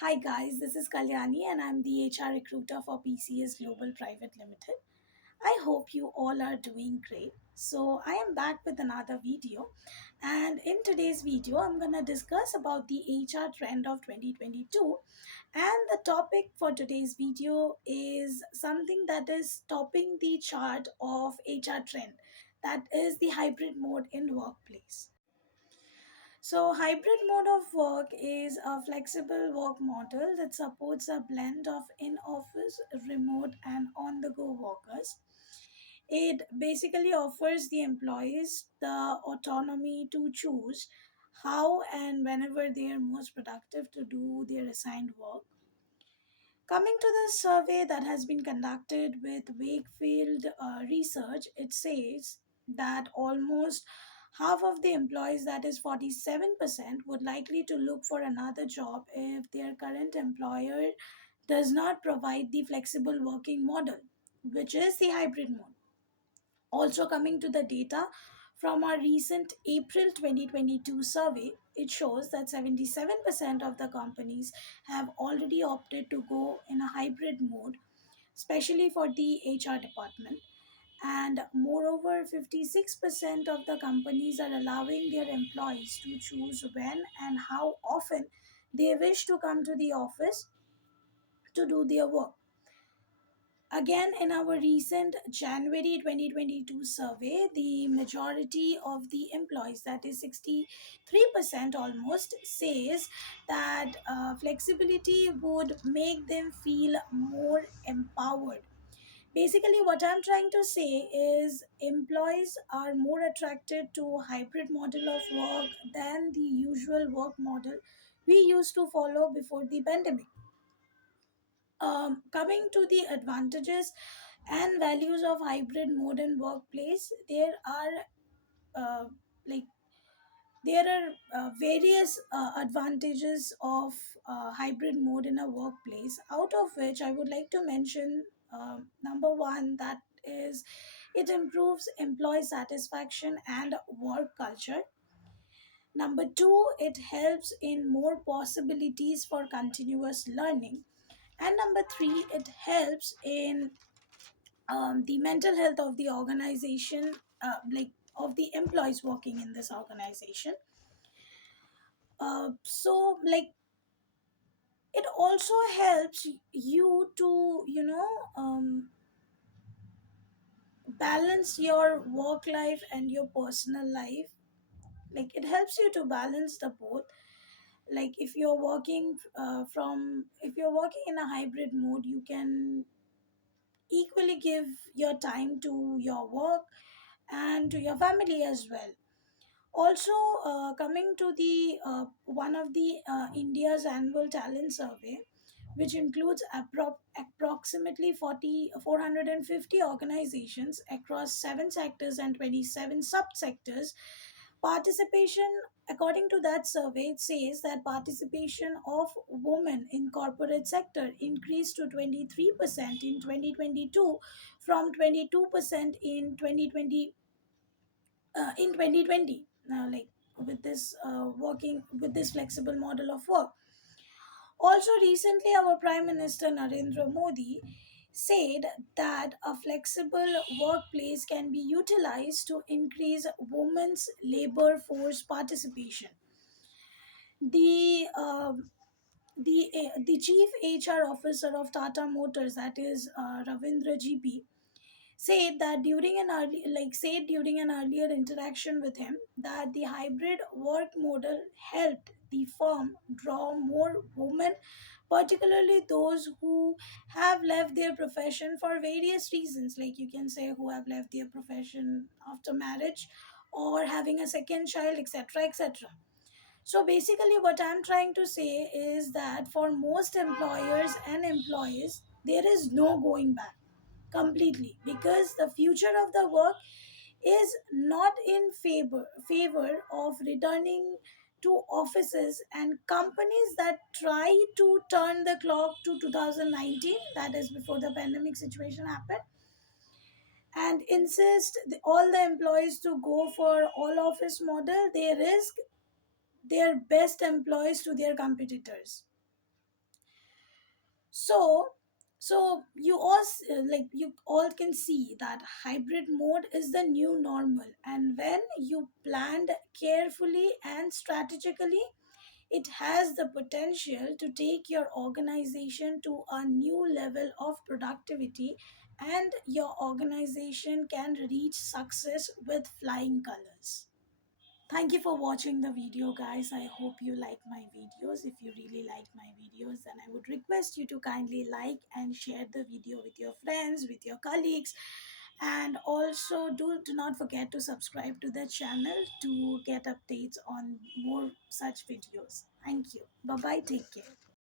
Hi guys, this is Kalyani and I'm the HR recruiter for PCS Global Pvt Limited. I hope you all are doing great. So I am back with another video, and in today's video I'm going to discuss about the HR trend of 2022, and the topic for today's video is something that is topping the chart of HR trend, that is the hybrid mode in workplace. So, hybrid mode of work is a flexible work model that supports a blend of in office, remote, and on the go workers. It basically offers the employees the autonomy to choose how and whenever they are most productive to do their assigned work. Coming to the survey that has been conducted with Wakefield Research, it says that almost half of the employees, that is 47%, would likely to look for another job if their current employer does not provide the flexible working model, which is the hybrid mode. Also, coming to the data from our recent April 2022 survey, it shows that 77% of the companies have already opted to go in a hybrid mode, especially for the HR department. And moreover, 56% of the companies are allowing their employees to choose when and how often they wish to come to the office to do their work. Again, in our recent January 2022 survey, the majority of the employees, that is 63% almost, says that flexibility would make them feel more empowered. Basically, what I'm trying to say is employees are more attracted to hybrid model of work than the usual work model we used to follow before the pandemic. Coming to the advantages and values of hybrid mode and workplace, uh, like there are various advantages of hybrid mode in a workplace, out of which I would like to mention number one, that is it improves employee satisfaction and work culture. Number two, it helps in more possibilities for continuous learning. And number three, it helps in the mental health of the organization, of the employees working in this organization. So it also helps you to balance your work life and your personal life. Like, it helps you to balance the both. Like, if you're working in a hybrid mode, you can equally give your time to your work and to your family as well. Also, coming to the one of the India's annual talent survey, which includes approximately 450 organizations across 7 sectors and 27 subsectors. Participation, according to that survey, it says that participation of women in corporate sector increased to 23% in 2022 from 22% in 2020. Now, like, with this working with this flexible model of work. Also, recently our Prime Minister Narendra Modi said that a flexible workplace can be utilized to increase women's labor force participation. The um, the uh, the chief HR officer of Tata Motors, that is Ravindra GP, said during an earlier interaction with him that the hybrid work model helped the firm draw more women, particularly those who have left their profession for various reasons, like you can say who have left their profession after marriage or having a second child, etc., etc. So basically, what I'm trying to say is that for most employers and employees, there is no going back completely, because the future of the work is not in favor of returning to offices, and companies that try to turn the clock to 2019, that is before the pandemic situation happened, and insist all the employees to go for all office model, they risk their best employees to their competitors. So you all you all can see that hybrid mode is the new normal, and when you planned carefully and strategically, it has the potential to take your organization to a new level of productivity, and your organization can reach success with flying colors. Thank you for watching the video, guys. I hope you like my videos. If you really like my videos, then I would request you to kindly like and share the video with your friends, with your colleagues, and also do not forget to subscribe to the channel to get updates on more such videos. Thank you. Bye bye. Take care.